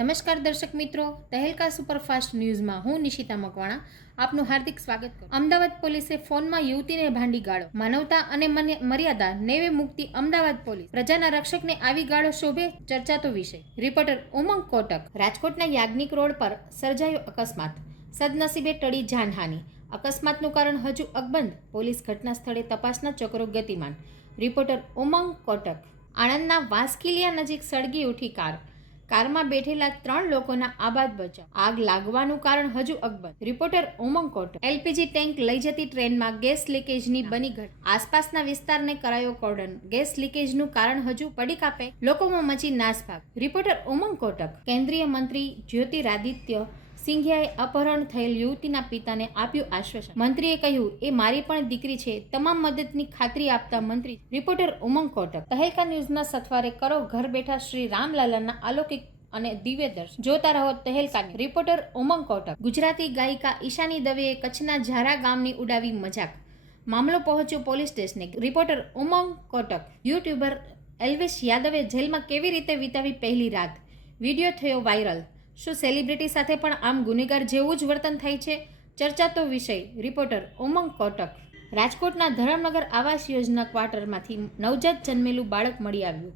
નમસ્કાર દર્શક મિત્રો, તહેલકા સુપરફાસ્ટ ન્યૂઝમાં હું નિશિતા મકવાણા આપનું હાર્દિક સ્વાગત કરું. અમદાવાદ પોલીસે ફોનમાં યુવતીને ભાંડી ગાળો. માનવતા અને મર્યાદા નેવે મુક્તિ અમદાવાદ પોલીસ. પ્રજાના રક્ષકને આવી ગાળો શોભે, ચર્ચાતો વિષય. રિપોર્ટર ઉમંગ કોટક. રાજકોટના યાજ્ઞિક રોડ પર સર્જાયો અકસ્માત. સદનસીબે ટળી જાનહાનિ. અકસ્માતનું કારણ હજુ અકબંધ. પોલીસ ઘટના સ્થળે તપાસના ચક્રો ગતિમાન. રિપોર્ટર ઉમંગ કોટક. આણંદના વાંસકીલિયા નજીક સળગી ઉઠી કાર. કારમાં બેઠેલા 3 લોકોના આબાદ બચાવ. આગ લાગવાનું કારણ હજુ અકબંધ. રિપોર્ટર ઉમંગ કોટક. એલપીજી ટેન્ક લઈ જતી ટ્રેનમાં ગેસ લીકેજની બની ઘટના. આસપાસના વિસ્તારને કરાયો કોર્ડન. ગેસ લીકેજનું કારણ હજુ પડી કાપે. લોકોમાં મચી નાસભાગ. રિપોર્ટર ઉમંગ કોટક. કેન્દ્રીય મંત્રી જ્યોતિરાદિત્ય સિંધિયાએ અપહરણ થયેલ યુવતીના પિતાને આપ્યું આશ્વાસન. મંત્રીએ કહ્યું, એ મારી પણ દીકરી છે, તમામ મદદની ખાતરી આપતા મંત્રી. રિપોર્ટર ઉમંગ કોટક. તહેલકા ન્યૂઝના સથવારે કરો ઘર બેઠા શ્રી રામલાલાના અલૌકિક અને દિવ્ય દર્શન. જોતા રહો તહેલકા. રિપોર્ટર ઉમંગ કોટક. ગુજરાતી ગાયિકા ઈશાની દવેએ કચ્છના ઝારા ગામની ઉડાવી મજાક. મામલો પહોંચ્યો પોલીસ સ્ટેશને. રિપોર્ટર ઉમંગ કોટક. યુટ્યુબર એલ્વિશ યાદવે જેલમાં કેવી રીતે વિતાવી પહેલી રાત. વિડીયો થયો વાયરલ. શું સેલિબ્રિટી સાથે પણ આમ ગુનેગાર જેવું જ વર્તન થાય છે? ચર્ચાતો વિષય. રિપોર્ટર ઉમંગ કોટક. રાજકોટના ધરમનગર આવાસ યોજના ક્વાર્ટરમાંથી નવજાત જન્મેલું બાળક મળી આવ્યું.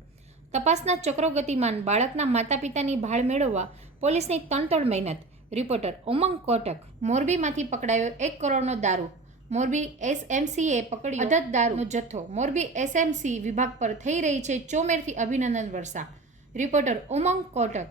તપાસના ચક્રો ગતિમાન. બાળકના માતા પિતાની ભાળ મેળવવા પોલીસની તણતોડ મહેનત. રિપોર્ટર ઉમંગ કોટક. મોરબીમાંથી પકડાયો 1 કરોડનો દારૂ. મોરબી એસએમસીએ પકડ્યો અધધ દારૂનો જથ્થો. મોરબી એસએમસી વિભાગ પર થઈ રહી છે ચોમેરથી અભિનંદન વર્ષા. રિપોર્ટર ઉમંગ કોટક.